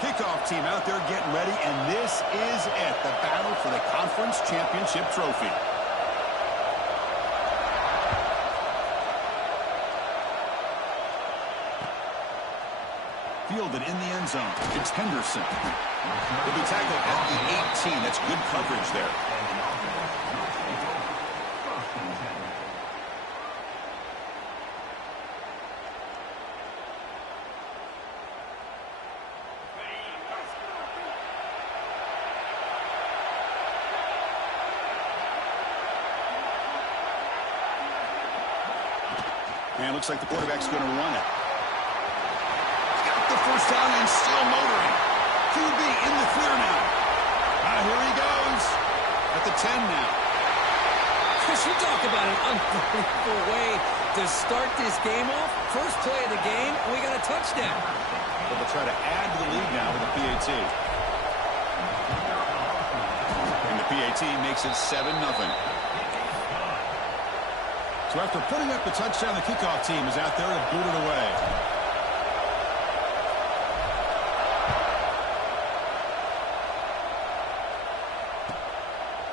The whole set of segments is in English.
Kickoff team out there getting ready, and this is it, the battle for the conference championship trophy. Fielded in the end zone. It's Henderson. He'll be tackled at the 18. That's good coverage there. And looks like the quarterback's going to run it. The first down and still motoring. QB in the clear now. Here he goes at the 10 now. Chris, you talk about an unbelievable way to start this game off. First play of the game, and we got a touchdown. But they'll try to add to the lead now with a PAT. And the PAT makes it 7-0. So after putting up the touchdown, the kickoff team is out there to boot it away.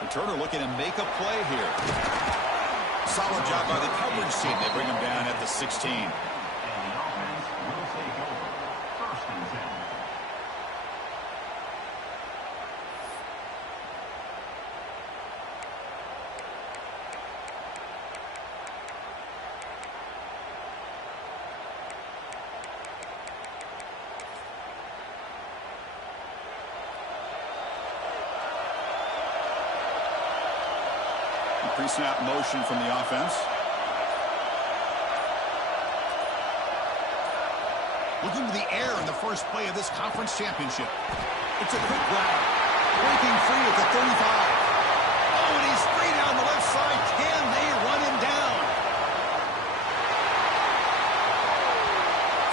Turner looking to make a play here. Solid job by the coverage team. They bring him down at the 16. And the offense will take over. First and 10. Pre-snap motion from the offense. Looking to the air in the first play of this conference championship. It's a quick grab. Breaking free at the 35. Oh, and he's free down the left side. Can they run him down?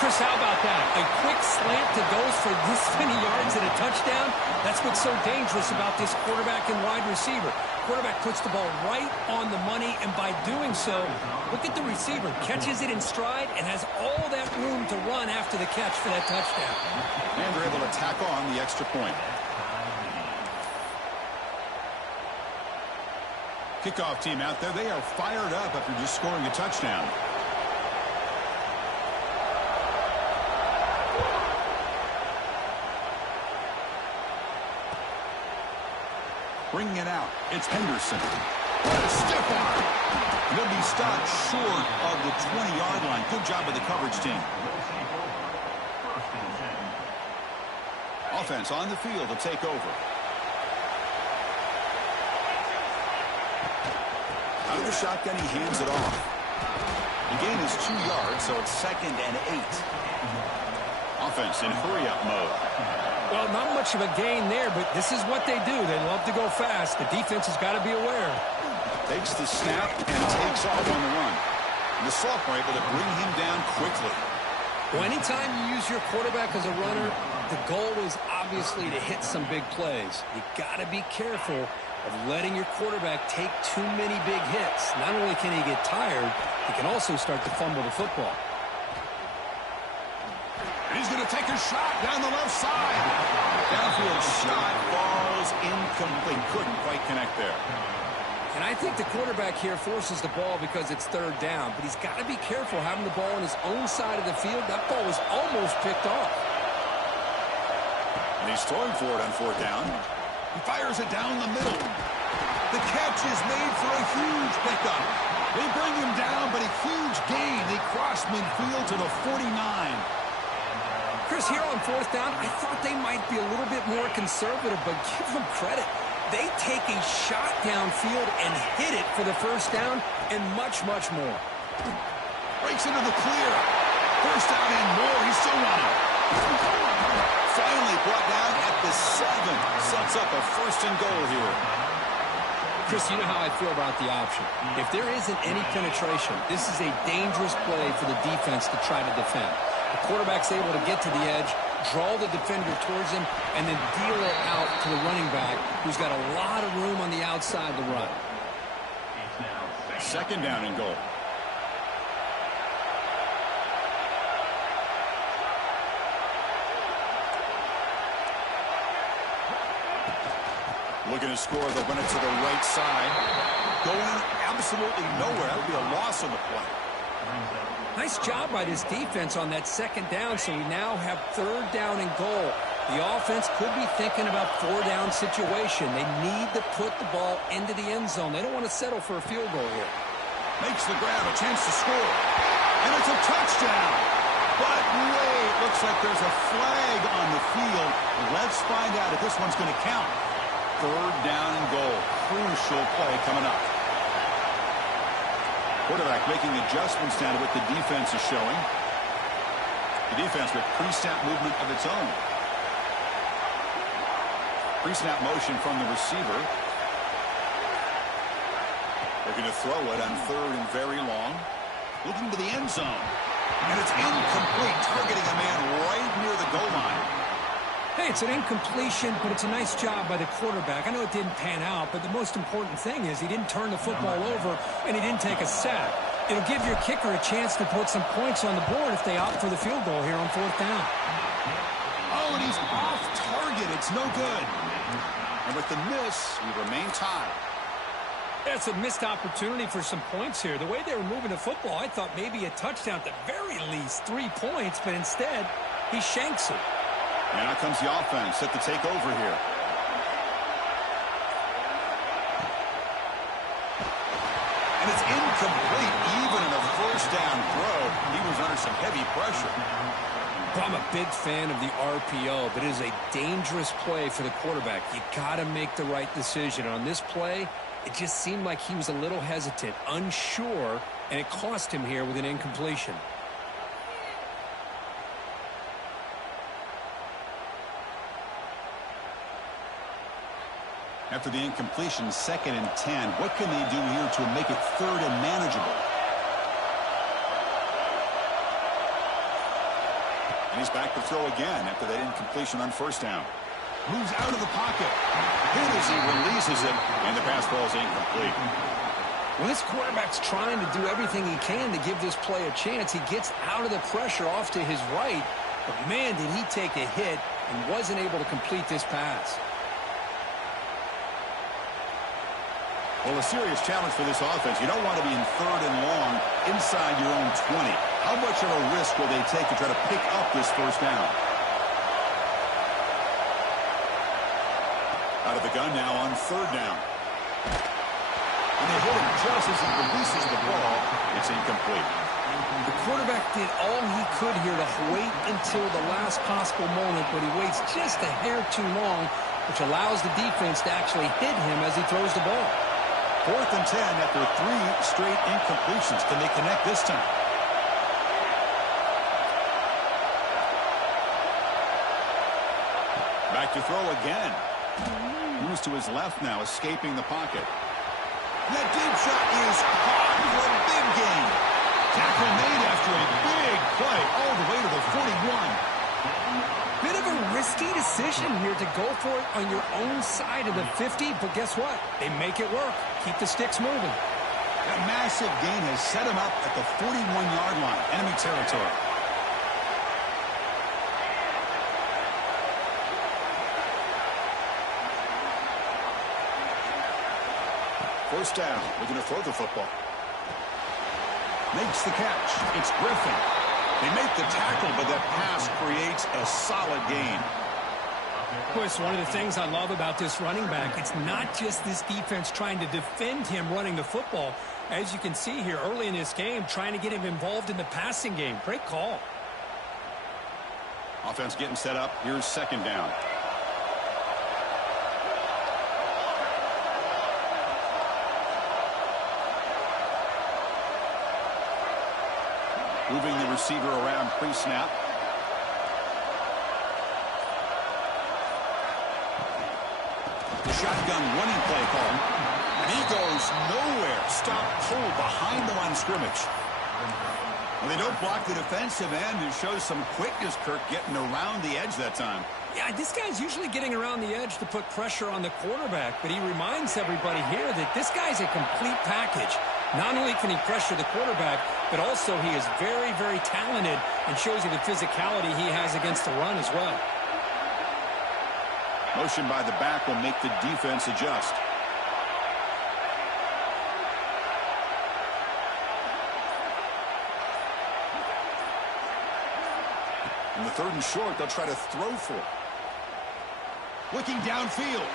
Chris, how about that? A quick slant that goes for this many yards and a touchdown. That's what's so dangerous about this quarterback and wide receiver. Quarterback puts the ball right on the money, and by doing so, look at the receiver. Catches it in stride and has all that room to run after the catch for that touchdown. And they're able to tack on the extra point. Kickoff team out there, they are fired up after just scoring a touchdown. Bringing it out, it's Henderson. What a stiff arm. He'll be stopped short of the 20-yard line. Good job by the coverage team. Offense on the field to take over. Out of the shotgun, he hands it off. The gain is 2 yards, so it's 2nd and 8. Offense in hurry-up mode. Well, not much of a gain there, but this is what they do. They love to go fast. The defense has got to be aware. Takes the snap and takes off on the run. And the sophomore able to bring him down quickly. Well, anytime you use your quarterback as a runner, the goal is obviously to hit some big plays. You got to be careful of letting your quarterback take too many big hits. Not only can he get tired, he can also start to fumble the football. He's going to take a shot down the left side. Downfield shot falls incomplete. Couldn't quite connect there. And I think the quarterback here forces the ball because it's 3rd down. But he's got to be careful having the ball on his own side of the field. That ball was almost picked off. And he's throwing for it on 4th down. He fires it down the middle. The catch is made for a huge pickup. They bring him down, but a huge gain. They cross midfield to the 49. Chris, here on 4th down, I thought they might be a little bit more conservative, but give them credit. They take a shot downfield and hit it for the 1st down and much, much more. Breaks into the clear. 1st down and more. He's still running. Finally brought down at the 7. Sets up a 1st and goal here. Chris, you know how I feel about the option. If there isn't any penetration, this is a dangerous play for the defense to try to defend. The quarterback's able to get to the edge, draw the defender towards him, and then deal it out to the running back, who's got a lot of room on the outside to run. 2nd down and goal. Looking to score, they'll run it to the right side. Going absolutely nowhere. That would be a loss on the play. Nice job by this defense on that second down, so we now have third down and goal. The offense could be thinking about four-down situation. They need to put the ball into the end zone. They don't want to settle for a field goal here. Makes the grab, a chance to score. And it's a touchdown. But wait, looks like there's a flag on the field. Let's find out if this one's going to count. Third down and goal. Crucial play coming up. Quarterback making adjustments down to what the defense is showing. The defense with pre-snap movement of its own. Pre-snap motion from the receiver. They're going to throw it on third and very long. Looking to the end zone. And it's incomplete, targeting a man right near the goal line. Hey, it's an incompletion, but it's a nice job by the quarterback. I know it didn't pan out, but the most important thing is he didn't turn the football over and he didn't take a sack. It'll give your kicker a chance to put some points on the board if they opt for the field goal here on fourth down. Oh, and he's off target. It's no good. And with the miss, we remain tied. That's a missed opportunity for some points here. The way they were moving the football, I thought maybe a touchdown at the very least, 3 points, but instead, he shanks it. Now comes the offense set to take over here. And it's incomplete. Even in a first down throw, he was under some heavy pressure. Well, I'm a big fan of the RPO, but it is a dangerous play for the quarterback. You got to make the right decision. On this play, it just seemed like he was a little hesitant, unsure, and it cost him here with an incompletion. After the incompletion, 2nd and 10. What can they do here to make it third and manageable? And he's back to throw again after that incompletion on first down. Moves out of the pocket. Hit as he releases it, and the pass falls incomplete. Well, this quarterback's trying to do everything he can to give this play a chance. He gets out of the pressure off to his right, but man, did he take a hit and wasn't able to complete this pass. Well, a serious challenge for this offense. You don't want to be in third and long inside your own 20. How much of a risk will they take to try to pick up this first down? Out of the gun now on third down. And they hit him just as he releases the ball. It's incomplete. The quarterback did all he could here to wait until the last possible moment, but he waits just a hair too long, which allows the defense to actually hit him as he throws the ball. 4th and 10 after 3 straight incompletions. Can they connect this time? Back to throw again. Moves to his left now, escaping the pocket. That deep shot is caught for a big gain. Tackle made after a big play all the way to the 41. Bit of a risky decision here to go for it on your own side of the 50, but guess what? They make it work. Keep the sticks moving. That massive gain has set him up at the 41-yard line, enemy territory. First down, looking to throw the football. Makes the catch. It's Griffin. They make the tackle, but that pass creates a solid gain. Chris, one of the things I love about this running back, it's not just this defense trying to defend him running the football. As you can see here early in this game, trying to get him involved in the passing game. Great call. Offense getting set up. Here's second down. Moving the receiver around pre-snap. The shotgun running play call. And he goes nowhere. Stop cold behind the line of scrimmage. Well, they don't block the defensive end. It shows some quickness, Kirk, getting around the edge that time. Yeah, this guy's usually getting around the edge to put pressure on the quarterback, but he reminds everybody here that this guy's a complete package. Not only can he pressure the quarterback, but also he is very, very talented and shows you the physicality he has against the run as well. Motion by the back will make the defense adjust. In the 3rd and short, they'll try to throw for it. Looking downfield.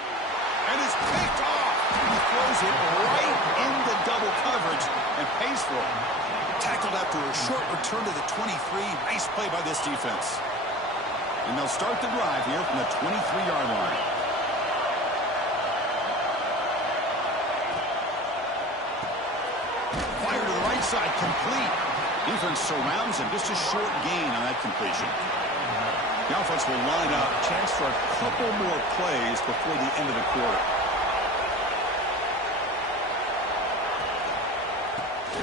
And it's picked off. He throws it right into double coverage and pays for it. Tackled after a short return to the 23. Nice play by this defense. And they'll start the drive here from the 23-yard line. Fire to the right side, complete. Defense surrounds him. Just a short gain on that completion. The offense will line up. Chance for a couple more plays before the end of the quarter.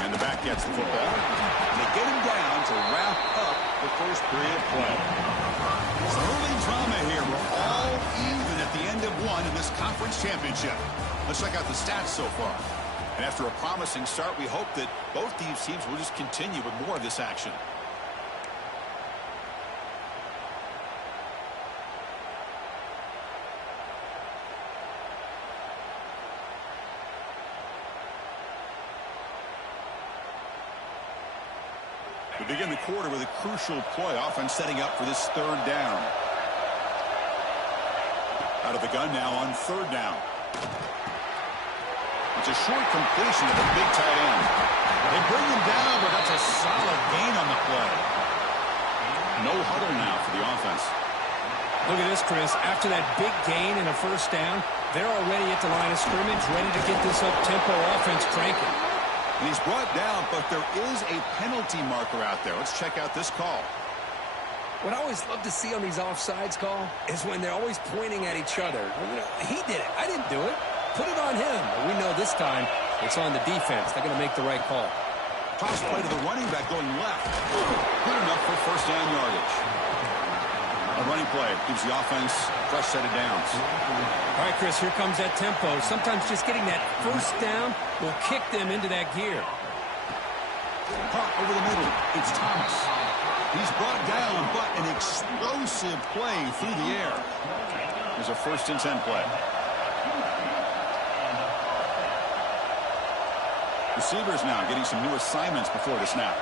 And the back gets the football. And they get him down to wrap up the first period of play. Some early drama here. We're all even at the end of one in this conference championship. Let's check out the stats so far. And after a promising start, we hope that both these teams will just continue with more of this action. We begin the quarter with a crucial play. Offense setting up for this 3rd down. Out of the gun now on 3rd down. It's a short completion of the big tight end. They bring him down, but that's a solid gain on the play. No huddle now for the offense. Look at this, Chris. After that big gain and a 1st down, they're already at the line of scrimmage, ready to get this up-tempo offense cranking. And he's brought down, but there is a penalty marker out there. Let's check out this call. What I always love to see on these offsides call is when they're always pointing at each other. He did it. I didn't do it. Put it on him. We know this time it's on the defense. They're going to make the right call. Toss play to the running back going left. Good enough for 1st down yardage. A running play gives the offense a fresh set of downs. All right, Chris, here comes that tempo. Sometimes just getting that 1st down will kick them into that gear. Caught over the middle. It's Thomas. He's brought down, but an explosive play through the air. There's a 1st and 10 play. Receivers now getting some new assignments before the snap.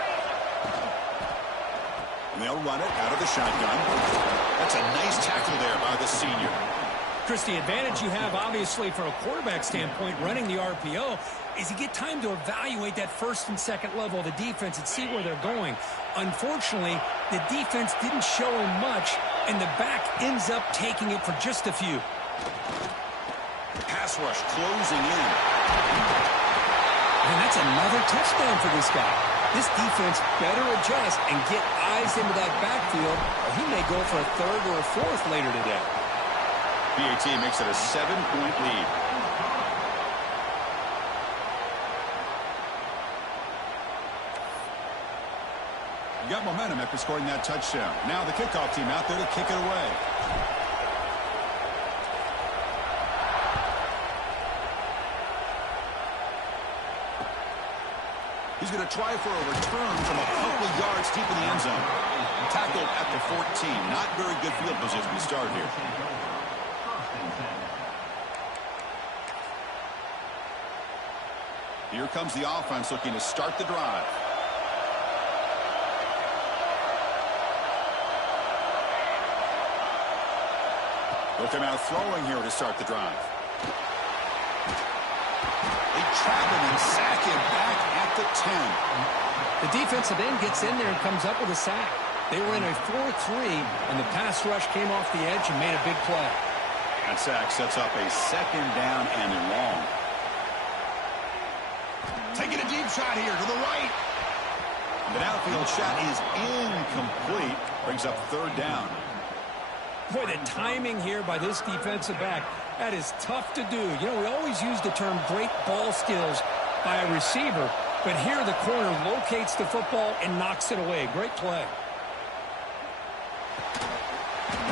And they'll run it out of the shotgun. That's a nice tackle there by the senior. Chris, the advantage you have, obviously, from a quarterback standpoint, running the RPO, is you get time to evaluate that 1st and 2nd level of the defense and see where they're going. Unfortunately, the defense didn't show him much, and the back ends up taking it for just a few. Pass rush closing in. And that's another touchdown for this guy. This defense better adjust and get eyes into that backfield, or he may go for a 3rd or a 4th later today. PAT makes it a 7-point lead. You got momentum after scoring that touchdown. Now the kickoff team out there to kick it away. He's going to try for a return from a couple yards deep in the end zone. Tackled at the 14. Not very good field position to start here. Here comes the offense looking to start the drive. They'll come out throwing here to start the drive. They trap him and sack him back at the 10. The defensive end gets in there and comes up with a sack. They were in a 4-3, and the pass rush came off the edge and made a big play. That sack sets up a 2nd down and long. Taking a deep shot here to the right. The downfield shot is incomplete. Brings up 3rd down. Boy, the timing here by this defensive back, that is tough to do. You know, we always use the term great ball skills by a receiver, but here the corner locates the football and knocks it away. Great play.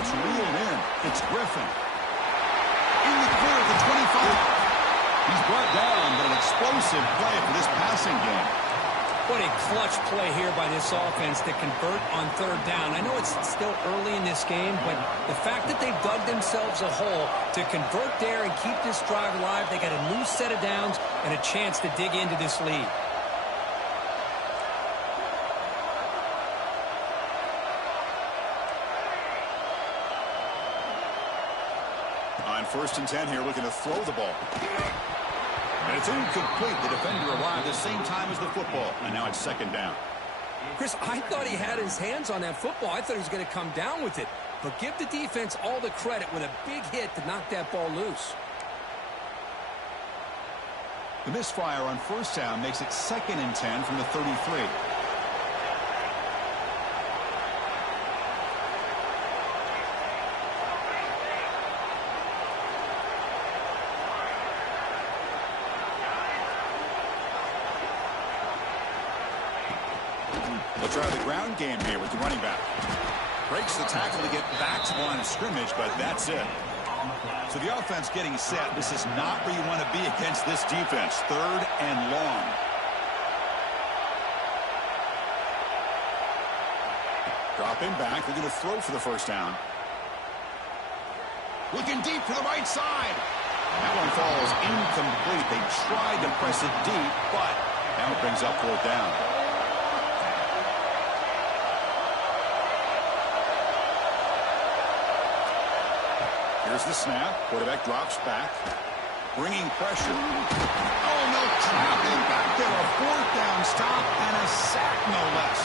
It's reeled in. It's Griffin. In the clear at the 25. He's brought down, but an explosive play for this passing game. What a clutch play here by this offense to convert on third down. I know it's still early in this game, but the fact that they've dug themselves a hole to convert there and keep this drive alive, they got a new set of downs and a chance to dig into this lead. On 1st and 10 here, looking to throw the ball. And it's incomplete. The defender arrived at the same time as the football. And now it's 2nd down. Chris, I thought he had his hands on that football. I thought he was going to come down with it. But give the defense all the credit with a big hit to knock that ball loose. The misfire on 1st down makes it 2nd and 10 from the 33. They'll try the ground game here with the running back. Breaks the tackle to get back to the line of scrimmage, but that's it. So the offense getting set. This is not where you want to be against this defense. 3rd and long. Dropping back. They're going to throw for the 1st down. Looking deep to the right side. That one falls incomplete. They tried to press it deep, but now it brings up 4th down. Here's the snap. Quarterback drops back. Bringing pressure. Oh, no. Trapping back there. A 4th down stop and a sack, no less.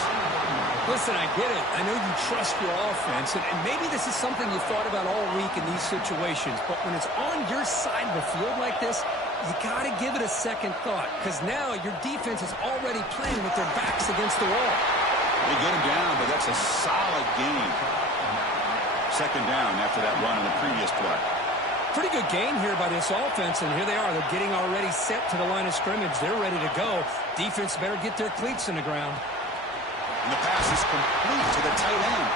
Listen, I get it. I know you trust your offense, and maybe this is something you thought about all week in these situations, but when it's on your side of the field like this, you got to give it a second thought, because now your defense is already playing with their backs against the wall. They get him down, but that's a solid gain. 2nd down after that run on the previous play. Pretty good gain here by this offense, and here they are. They're getting already set to the line of scrimmage. They're ready to go. Defense better get their cleats in the ground. And the pass is complete to the tight end.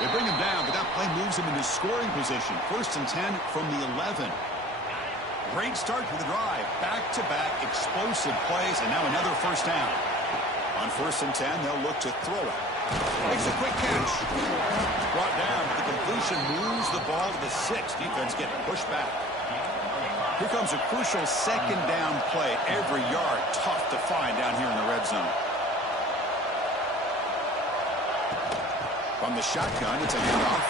They bring him down, but that play moves him into scoring position. 1st and 10 from the 11. Great start to the drive. Back-to-back explosive plays, and now another 1st down. On 1st and 10, they'll look to throw it. Makes a quick catch. Brought down, but the completion moves the ball to the 6. Defense getting pushed back. Here comes a crucial 2nd down play. Every yard tough to find down here in the red zone. From the shotgun, it's a handoff.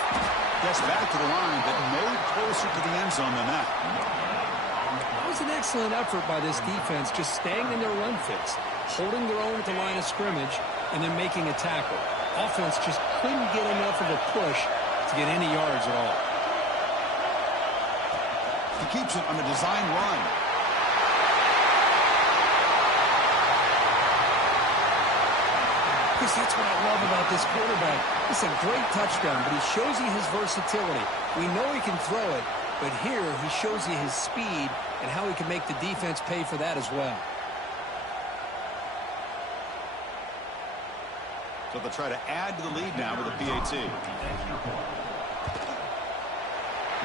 Gets back to the line, but no closer to the end zone than that. That was an excellent effort by this defense, just staying in their run fits, holding their own at the line of scrimmage, and then making a tackle. Offense just couldn't get enough of a push to get any yards at all. He keeps it on a design run. Because that's what I love about this quarterback. It's a great touchdown, but he shows you his versatility. We know he can throw it, but here he shows you his speed and how he can make the defense pay for that as well. So they'll try to add to the lead now with a PAT.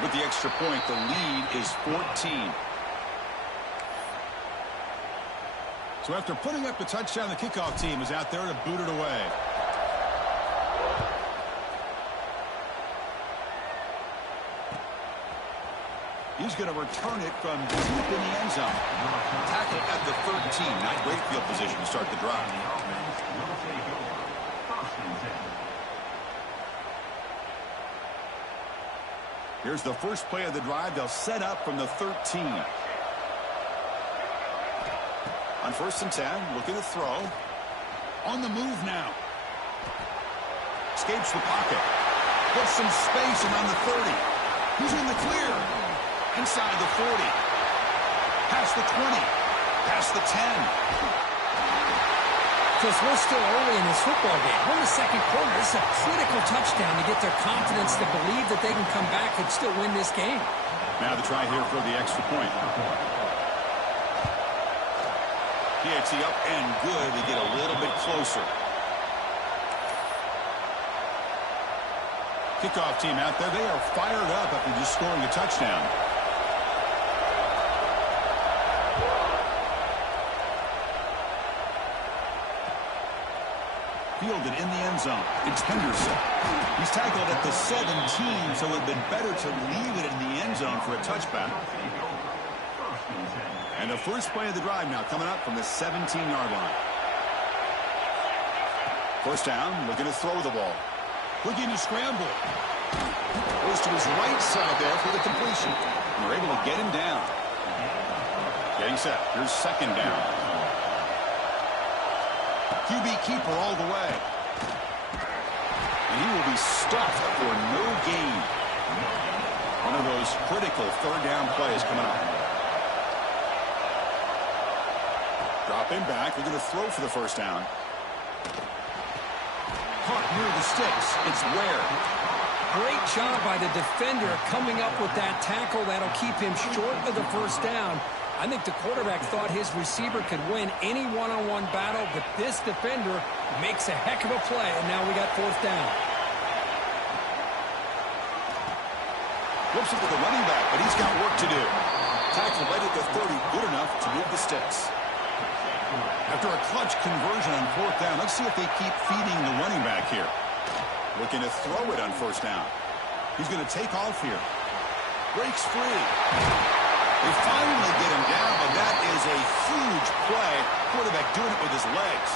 With the extra point, the lead is 14. So after putting up the touchdown, the kickoff team is out there to boot it away. He's going to return it from deep in the end zone. Tackle at the 13. Not great field position to start the drive. Here's the first play of the drive. They'll set up from the 13. On 1st and 10, looking to throw. On the move now. Escapes the pocket. Gets some space and on the 30. He's in the clear. Inside the 40. Past the 20. Past the 10. Chris, we're still early in this football game. We're in the 2nd quarter. This is a critical touchdown to get their confidence to believe that they can come back and still win this game. Now the try here for the extra point. PAT up and good. They get a little bit closer. Kickoff team out there. They are fired up after just scoring a touchdown. Fielded in the end zone. It's Henderson. He's tackled at the 17, so it would have been better to leave it in the end zone for a touchback. And the first play of the drive now coming up from the 17-yard line. First down, looking to throw the ball. Looking to scramble. Goes to his right side there for the completion. And they're able to get him down. Getting set. Here's second down. QB keeper all the way. And he will be stuffed for no gain. One of those critical third down plays coming up. Dropping back. We're going to throw for the first down. Caught near the sticks. It's Ware. Great job by the defender coming up with that tackle. That'll keep him short of the first down. I think the quarterback thought his receiver could win any one-on-one battle, but this defender makes a heck of a play, and now we got fourth down. Flips it to the running back, but he's got work to do. Tackle right at the 30, good enough to move the sticks. After a clutch conversion on fourth down, let's see if they keep feeding the running back here. Looking to throw it on first down. He's going to take off here. Breaks free. They finally get him down, but that is a huge play. Quarterback doing it with his legs.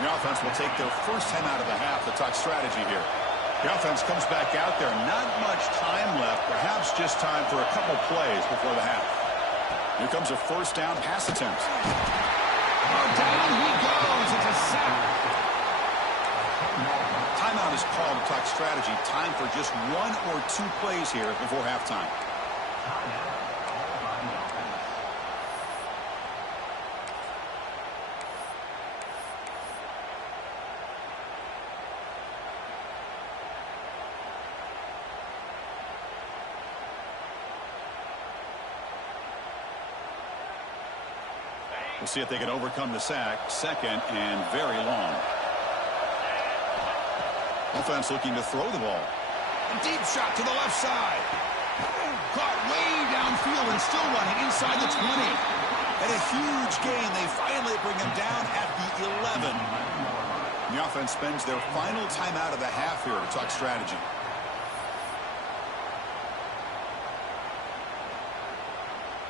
The offense will take their first 10 out of the half to talk strategy here. The offense comes back out there. Not much time left. Perhaps just time for a couple plays before the half. Here comes a first down pass attempt. Oh, down he goes. It's a sack. Timeout is called to talk strategy. Time for just one or two plays here before halftime. We'll see if they can overcome the sack. Second and very long. Offense looking to throw the ball. A deep shot to the left side. Caught way downfield and still running inside the 20. And a huge gain. They finally bring him down at the 11. The offense spends their final timeout of the half here to talk strategy.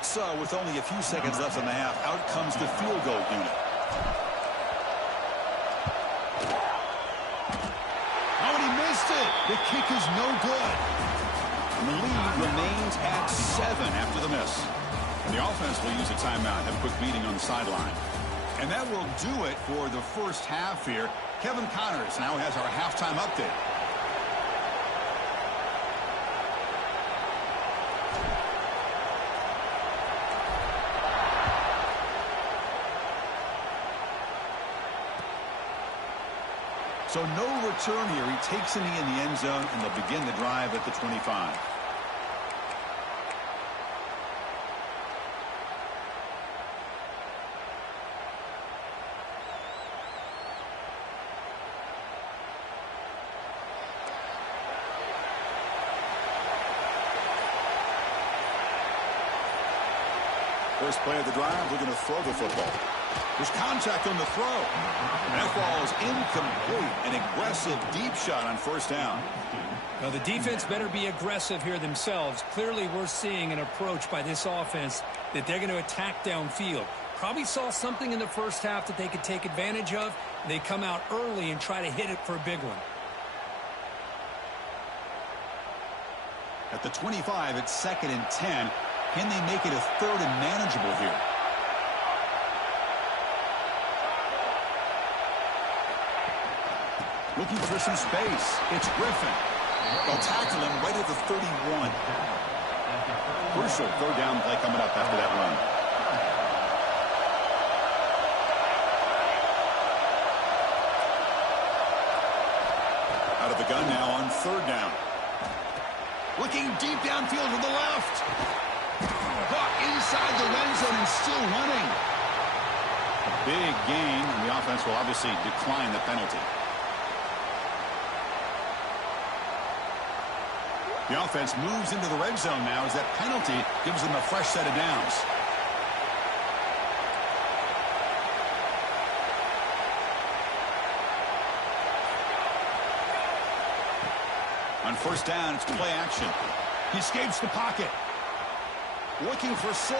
So with only a few seconds left in the half, out comes the field goal unit. Oh, and he missed it. The kick is no good. And the lead remains at 7 after the miss. And the offense will use a timeout, have a quick meeting on the sideline. And that will do it for the first half here. Kevin Connors now has our halftime update. So no return here. He takes a knee in the end zone, and they'll begin the drive at the 25. First play of the drive, we're going to throw the football. There's contact on the throw. That ball is incomplete. An aggressive deep shot on first down. Well, the defense better be aggressive here themselves. Clearly, we're seeing an approach by this offense that they're going to attack downfield. Probably saw something in the first half that they could take advantage of. They come out early and try to hit it for a big one. At the 25, it's second and 10. Can they make it a third and manageable here? Looking for some space. It's Griffin. They'll tackle him right at the 31. Crucial third down play coming up after that run. Out of the gun now on third down. Looking deep downfield to the left. Caught inside the red zone and still running. A big gain, and the offense will obviously decline the penalty. The offense moves into the red zone now as that penalty gives them a fresh set of downs. first down, it's play action. He escapes the pocket. Looking for 6.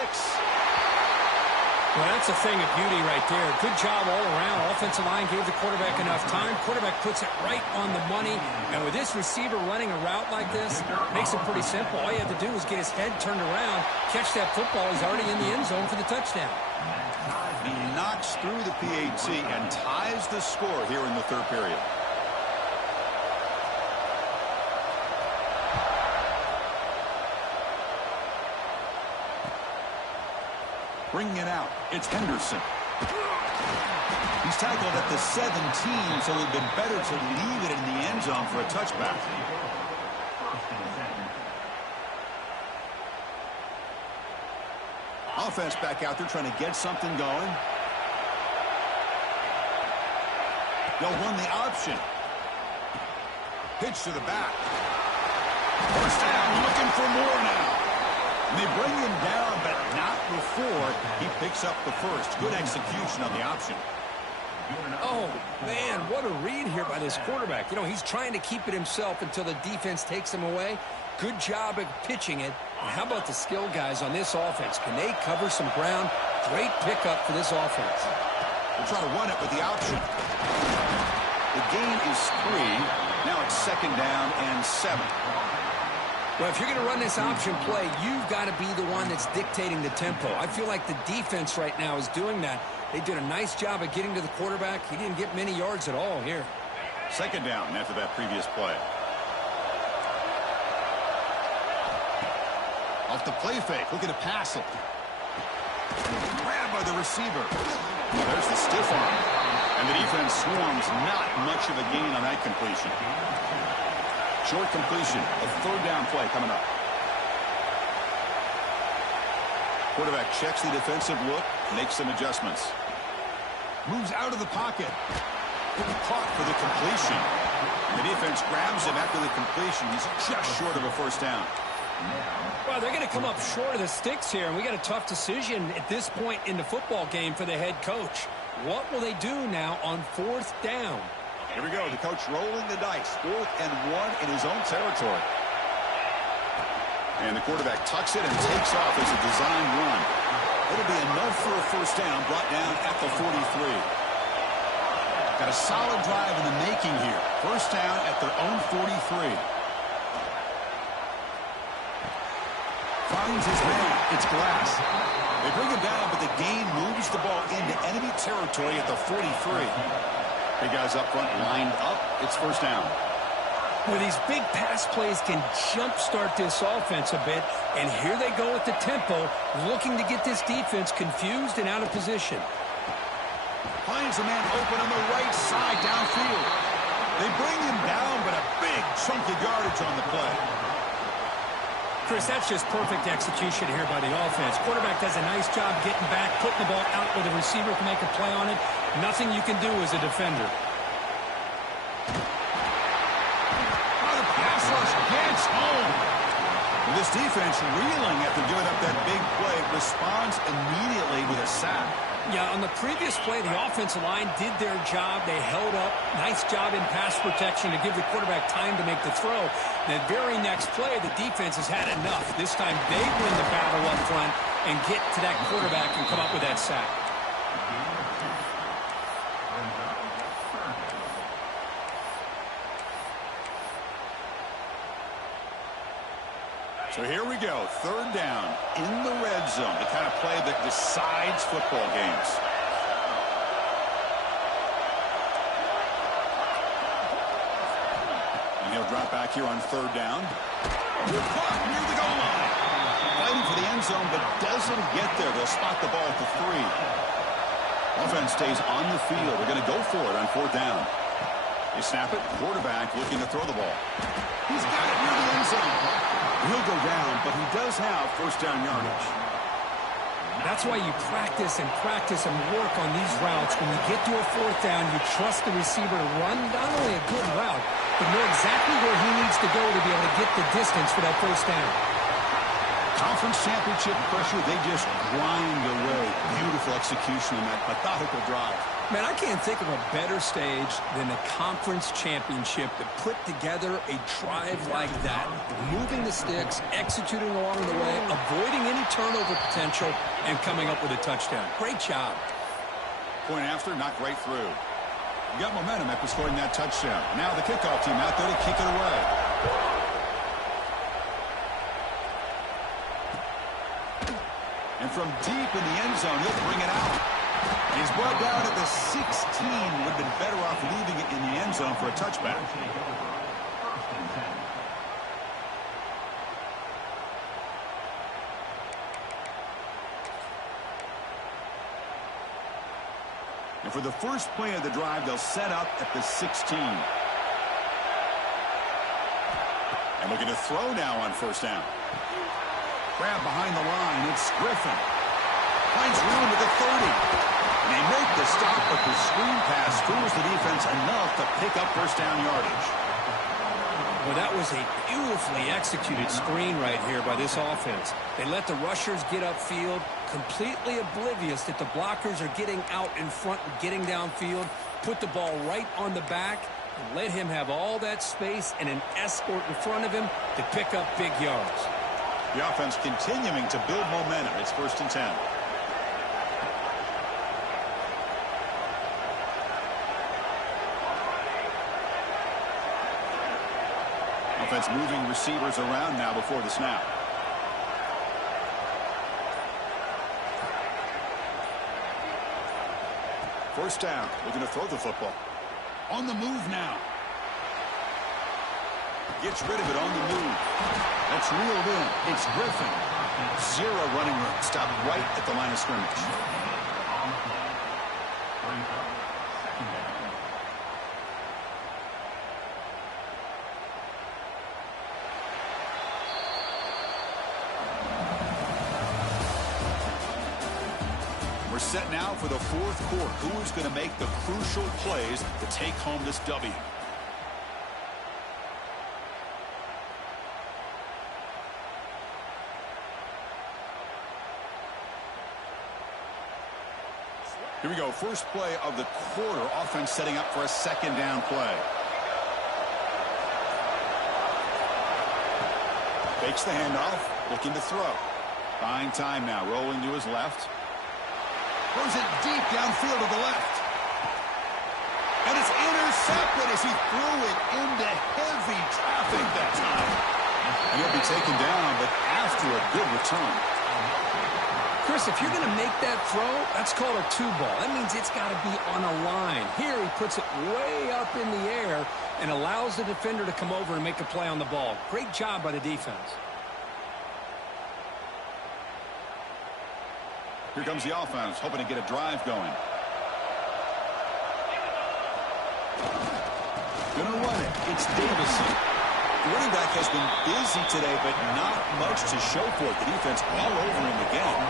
Well, that's a thing of beauty right there. Good job all around. Offensive line gave the quarterback enough time. Quarterback puts it right on the money. And with this receiver running a route like this, makes it pretty simple. All you have to do is get his head turned around, catch that football. He's already in the end zone for the touchdown. He knocks through the PAT and ties the score here in the third period. Bringing it out, it's Henderson. He's tackled at the 17, so it would have been better to leave it in the end zone for a touchback. Offense back out there trying to get something going. They'll run the option. Pitch to the back. First down, looking for more now. And they bring him down, but not before he picks up the first. Good execution on the option. Oh, man, what a read here by this quarterback. You know, he's trying to keep it himself until the defense takes him away. Good job at pitching it. And how about the skill guys on this offense? Can they cover some ground? Great pickup for this offense. They'll try to run it with the option. The gain is 3. Now it's second down and 7. Well, if you're going to run this option play, you've got to be the one that's dictating the tempo. I feel like the defense right now is doing that. They did a nice job of getting to the quarterback. He didn't get many yards at all here. Second down after that previous play. Off the play fake, looking to pass it. Grabbed by the receiver. There's the stiff arm. And the defense swarms, not much of a gain on that completion. Short completion, a third down play coming up. Quarterback checks the defensive look, makes some adjustments. Moves out of the pocket. Caught for the completion. The defense grabs him after the completion. He's just short of a first down. Well, they're going to come up short of the sticks here, and we got a tough decision at this point in the football game for the head coach. What will they do now on fourth down? Here we go, the coach rolling the dice. 4th and 1 in his own territory. And the quarterback tucks it and takes off as a design run. It'll be enough for a first down, brought down at the 43. Got a solid drive in the making here. First down at their own 43. Finds his man. It's Glass. They bring him down, but the gain moves the ball into enemy territory at the 43. Big guys up front lined up. It's first down. Well, these big pass plays can jumpstart this offense a bit, and here they go at the tempo, looking to get this defense confused and out of position. Finds a man open on the right side downfield. They bring him down, but a big chunk of yardage on the play. Chris, that's just perfect execution here by the offense. Quarterback does a nice job getting back, putting the ball out where the receiver can make a play on it. Nothing you can do as a defender. Oh, the pass rush gets home. And this defense reeling after giving up that big play responds immediately with a sack. Yeah, on the previous play, the offensive line did their job. They held up. Nice job in pass protection to give the quarterback time to make the throw. The very next play, the defense has had enough. This time they win the battle up front and get to that quarterback and come up with that sack. So here we go, third down in the red zone, the kind of play that decides football games. And he'll drop back here on third down. Caught near the goal line. Fighting for the end zone, but doesn't get there. They'll spot the ball at the 3. Offense stays on the field. They're going to go for it on fourth down. They snap it. Quarterback looking to throw the ball. He's got it near the end zone. He'll go down, but he does have first down yardage. That's why you practice and work on these routes. When you get to a fourth down, you trust the receiver to run not only a good route, but know exactly where he needs to go to be able to get the distance for that first down. Conference championship pressure, they just grind away. Beautiful execution in that methodical drive. Man, I can't think of a better stage than the conference championship to put together a drive like that. Moving the sticks, executing along the way, avoiding any turnover potential, and coming up with a touchdown. Great job. Point after, knocked right through. You got momentum after scoring that touchdown. Now the kickoff team out there to kick it away. And from deep in the end zone, he'll bring it out. He's brought down at the 16. Would have been better off leaving it in the end zone for a touchback. And for the first play of the drive, they'll set up at the 16. And looking to throw now on first down. Grab behind the line. It's Griffin. Finds room at the 30. And they make the stop, but the screen pass fools the defense enough to pick up first down yardage. Well, that was a beautifully executed screen right here by this offense. They let the rushers get upfield, completely oblivious that the blockers are getting out in front and getting downfield, put the ball right on the back, and let him have all that space and an escort in front of him to pick up big yards. The offense continuing to build momentum. It's 1st and 10. Offense moving receivers around now before the snap. First down. Looking to throw the football. On the move now. Gets rid of it on the move. That's reeled in. It's Griffin. Zero running room. Stopped right at the line of scrimmage. We're set now for the 4th quarter. Who is going to make the crucial plays to take home this W? Here we go. First play of the quarter. Offense setting up for a 2nd down play. Fakes the handoff. Looking to throw. Buying time now. Rolling to his left. Throws it deep downfield to the left. And it's intercepted as he threw it into heavy traffic that time. And he'll be taken down, but after a good return. Chris, if you're going to make that throw, that's called a 2-ball. That means it's got to be on a line. Here he puts it way up in the air and allows the defender to come over and make a play on the ball. Great job by the defense. Here comes the offense, hoping to get a drive going. Gonna run it. It's Davison. The running back has been busy today, but not much to show for it. The defense all over him again.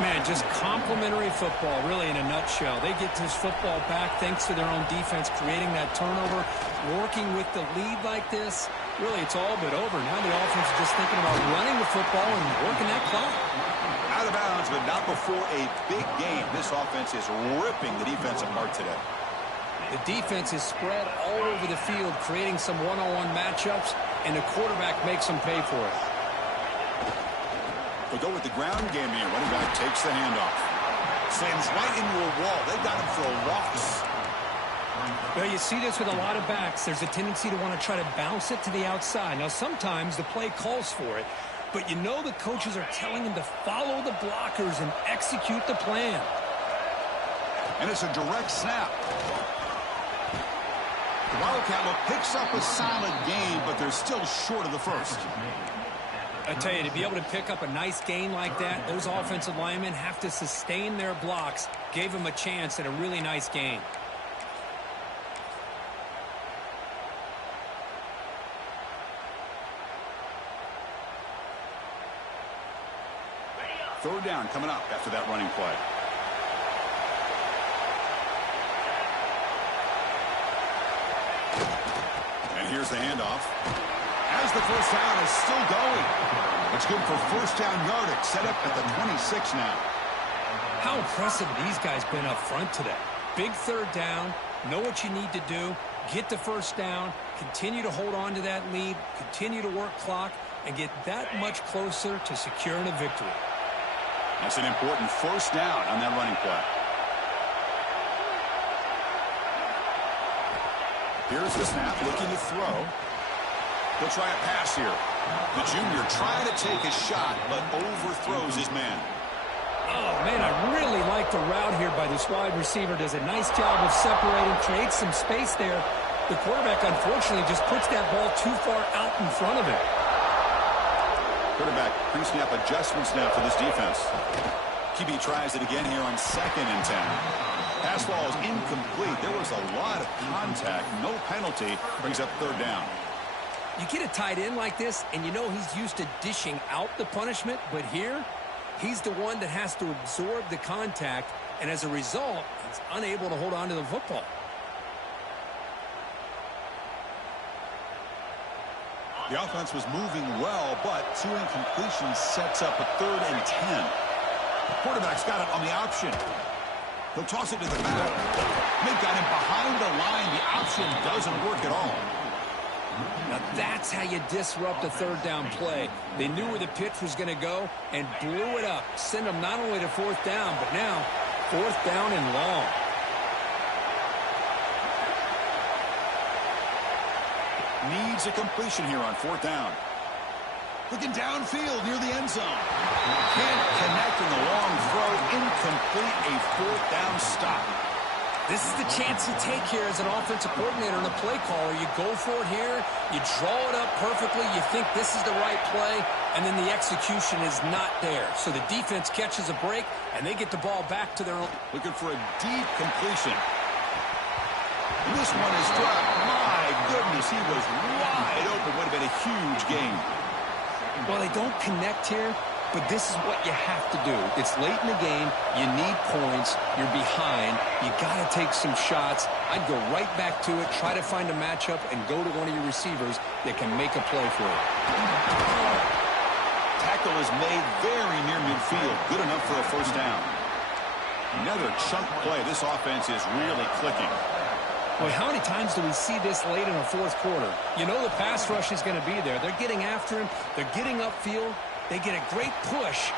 Man, just complimentary football, really, in a nutshell. They get this football back thanks to their own defense, creating that turnover, working with the lead like this. Really, it's all but over. Now the offense is just thinking about running the football and working that clock. Out of bounds, but not before a big game. This offense is ripping the defense apart today. The defense is spread all over the field, creating some one-on-one matchups, and the quarterback makes them pay for it. They'll go with the ground game here. Running back takes the handoff. Sends right into a wall. They've got him for a loss. Well, you see this with a lot of backs. There's a tendency to want to try to bounce it to the outside. Now, sometimes the play calls for it, but you know the coaches are telling him to follow the blockers and execute the plan. And it's a direct snap. The Wildcat look picks up a solid gain, but they're still short of the first. I tell you, to be able to pick up a nice gain like that, those offensive linemen have to sustain their blocks. Gave them a chance at a really nice gain. Third down coming up after that running play. And here's the handoff. As the first down is still going. It's good for first down yardage. Set up at the 26 now. How impressive these guys been up front today. Big third down, know what you need to do, get the first down, continue to hold on to that lead, continue to work clock, and get that much closer to securing a victory. That's an important first down on that running play. Here's the snap, looking to throw. He'll try a pass here. The junior trying to take a shot, but overthrows his man. Oh, man, I really like the route here by this wide receiver. Does a nice job of separating, creates some space there. The quarterback, unfortunately, just puts that ball too far out in front of him. Quarterback pre-snap adjustments now for this defense. QB tries it again here on 2nd and 10. Pass ball is incomplete. There was a lot of contact. No penalty. Brings up 3rd down. You get a tight end like this, and you know he's used to dishing out the punishment, but here, he's the one that has to absorb the contact, and as a result, he's unable to hold on to the football. The offense was moving well, but 2 incompletions sets up a 3rd and 10. The quarterback's got it on the option. He'll toss it to the back. They've got him behind the line. The option doesn't work at all. Now that's how you disrupt a 3rd down play. They knew where the pitch was going to go and blew it up. Send them not only to 4th down, but now 4th down and long. Needs a completion here on 4th down. Looking downfield near the end zone. Can't connect in the long throw. Incomplete. A 4th down stop. This is the chance you take here as an offensive coordinator and a play caller. You go for it here. You draw it up perfectly. You think this is the right play, and then the execution is not there. So the defense catches a break, and they get the ball back to their own. Looking for a deep completion. And this one is dropped. My goodness, he was wide open. Would have been a huge gain. Well, they don't connect here, but this is what you have to do. It's late in the game. You need points. You're behind. You got to take some shots. I'd go right back to it, try to find a matchup, and go to one of your receivers that can make a play for it. Tackle is made very near midfield. Good enough for a 1st down. Another chunk play. This offense is really clicking. Boy, how many times do we see this late in the 4th quarter? You know the pass rush is going to be there. They're getting after him. They're getting upfield. They get a great push.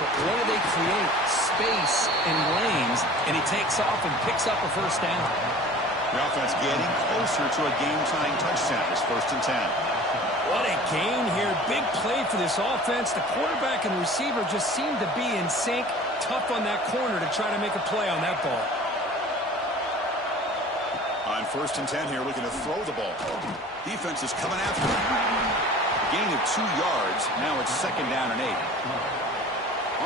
But what do they create? Space and lanes. And he takes off and picks up a 1st down. The offense getting closer to a game-tying touchdown. It's 1st and 10. What a gain here. Big play for this offense. The quarterback and receiver just seem to be in sync. Tough on that corner to try to make a play on that ball. On 1st and 10 here, looking to throw the ball. Defense is coming after him. Gain of 2 yards. Now it's 2nd down and 8.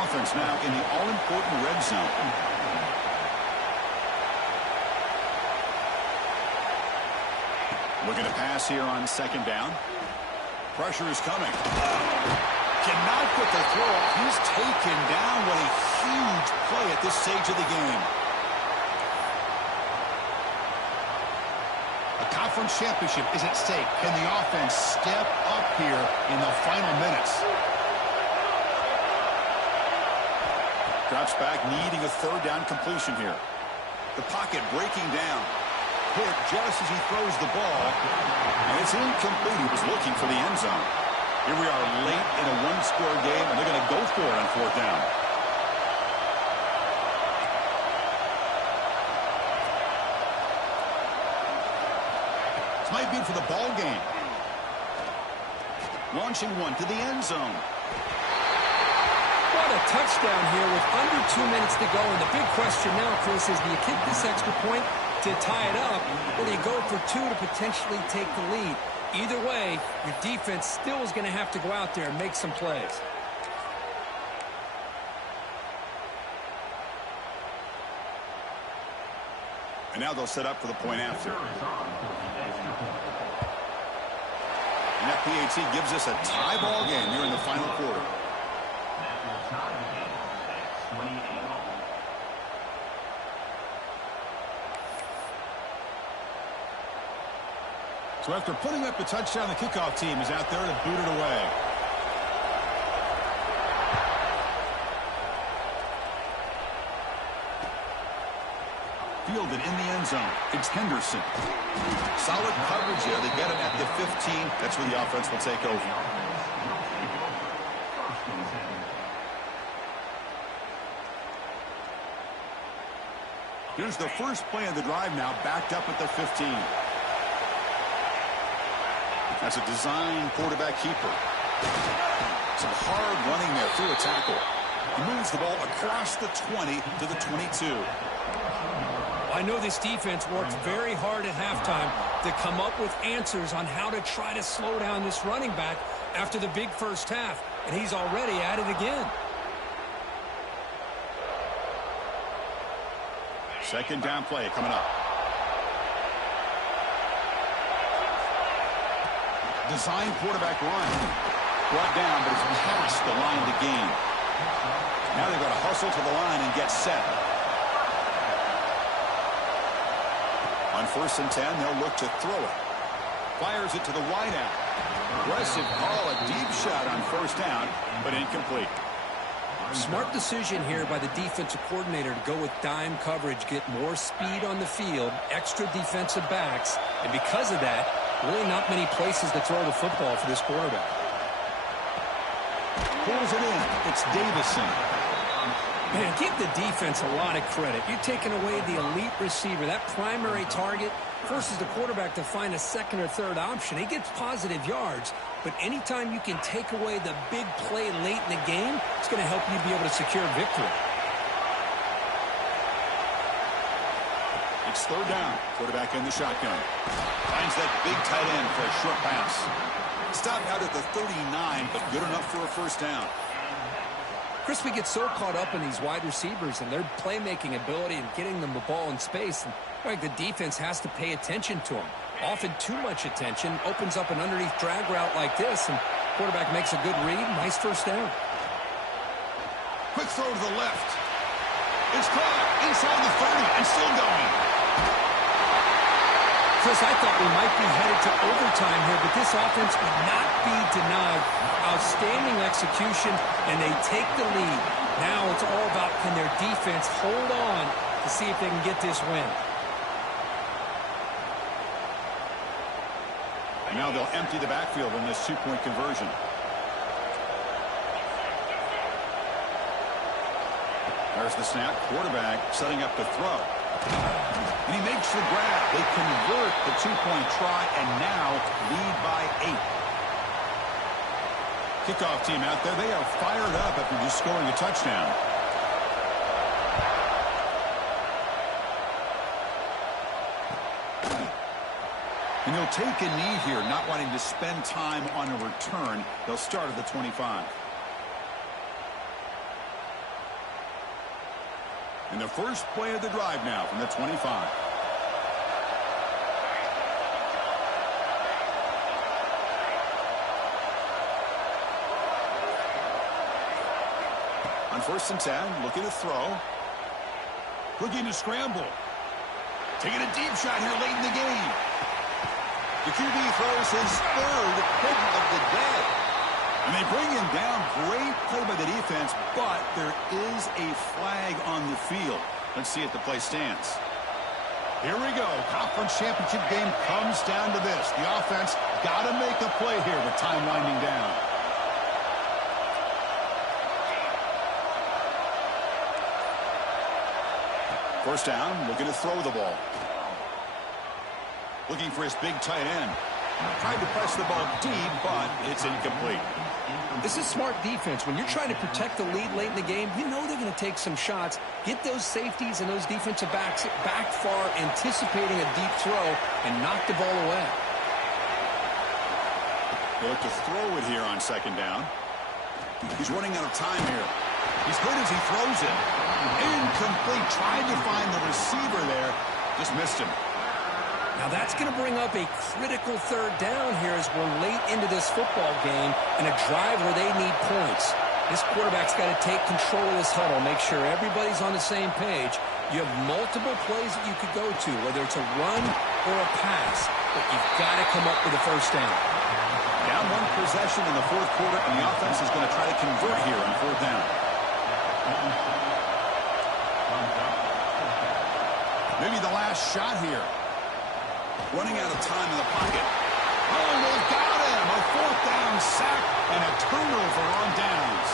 Offense now in the all-important red zone. Looking to pass here on 2nd down. Pressure is coming. Cannot get the throw up. He's taken down. What a huge play at this stage of the game. A conference championship is at stake. Can the offense step up here in the final minutes? Drops back, needing a 3rd down completion here. The pocket breaking down. Hit just as he throws the ball. And it's incomplete. He was looking for the end zone. Here we are late in a 1-score game, and they're going to go for it on 4th down. Might be for the ball game. Launching one to the end zone. What a touchdown here with under 2 minutes to go. And the big question now, Chris, is do you kick this extra point to tie it up, or do you go for 2 to potentially take the lead? Either way, your defense still is going to have to go out there and make some plays. And now they'll set up for the point after. And that PAT gives us a tie ball game here in the final quarter. So after putting up the touchdown, the kickoff team is out there to boot it away. Fielded in the end zone. It's Henderson. Solid coverage there. They get him at the 15. That's where the offense will take over. Here's the first play of the drive now, backed up at the 15. That's a design quarterback keeper. Some hard running there through a tackle. He moves the ball across the 20 to the 22. I know this defense worked very hard at halftime to come up with answers on how to try to slow down this running back after the big first half, and he's already at it again. Second down play coming up. Design quarterback run. Brought down, but it's past the line of the game. Now they've got to hustle to the line and get set. On 1st and 10, they'll look to throw it. Fires it to the wideout. Aggressive call, a deep shot on 1st down, but incomplete. Smart decision here by the defensive coordinator to go with dime coverage, get more speed on the field, extra defensive backs, and because of that, really not many places to throw the football for this quarterback. Pulls it in. It's Davison. Man, give the defense a lot of credit. You're taking away the elite receiver. That primary target forces the quarterback to find a second or third option. He gets positive yards, but anytime you can take away the big play late in the game, it's going to help you be able to secure victory. It's 3rd down. Quarterback in the shotgun. Finds that big tight end for a short pass. Stopped out at the 39, but good enough for a 1st down. Chris, we get so caught up in these wide receivers and their playmaking ability and getting them the ball in space. And like the defense has to pay attention to them. Often too much attention opens up an underneath drag route like this, and quarterback makes a good read. Nice 1st down. Quick throw to the left. It's caught inside the 30 and still going. Chris, I thought we might be headed to overtime here, but this offense would not be denied. Outstanding execution, and they take the lead. Now it's all about can their defense hold on to see if they can get this win. And now they'll empty the backfield in this 2-point conversion. There's the snap. Quarterback setting up to throw. And he makes the grab. They convert the 2-point try and now lead by 8. Kickoff team out there. They are fired up after just scoring a touchdown. And they'll take a knee here, not wanting to spend time on a return. They'll start at the 25. And the first play of the drive now from the 25. On 1st and 10, looking to throw. Looking to scramble. Taking a deep shot here late in the game. The QB throws his 3rd hit of the day. And they bring him down. Great play by the defense, but there is a flag on the field. Let's see if the play stands. Here we go. Conference championship game comes down to this. The offense got to make a play here with time winding down. First down, looking to throw the ball. Looking for his big tight end. Tried to press the ball deep, but it's incomplete. This is smart defense. When you're trying to protect the lead late in the game, you know they're going to take some shots. Get those safeties and those defensive backs back far, anticipating a deep throw, and knock the ball away. They look to throw it here on 2nd down. He's running out of time here. He's good as he throws it. Incomplete. Tried to find the receiver there. Just missed him. Now that's going to bring up a critical 3rd down here as we're late into this football game and a drive where they need points. This quarterback's got to take control of this huddle, make sure everybody's on the same page. You have multiple plays that you could go to, whether it's a run or a pass, but you've got to come up with a 1st down. Down 1 possession in the 4th quarter, and the offense is going to try to convert here on 4th down. Maybe the last shot here. Running out of time in the pocket. Oh, they got him. A fourth down sack and a turnover on downs.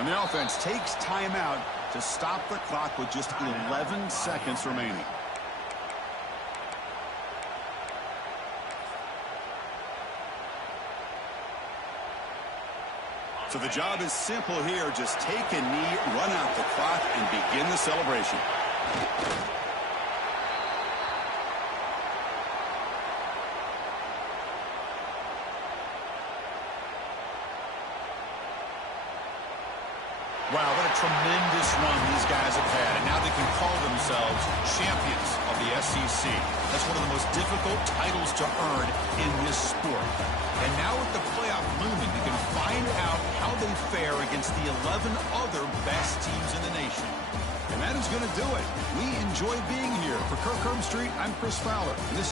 And the offense takes timeout to stop the clock with just 11 seconds remaining. So the job is simple here. Just take a knee, run out the clock, and begin the celebration. Wow, what a tremendous run these guys have had. And now they can call themselves champions of the SEC. That's one of the most difficult titles to earn in this sport. And now with the playoff looming, you can find out how they fare against the 11 other best teams in the nation. And that is going to do it. We enjoy being here. For Kirk Herbstreit, I'm Chris Fowler. And this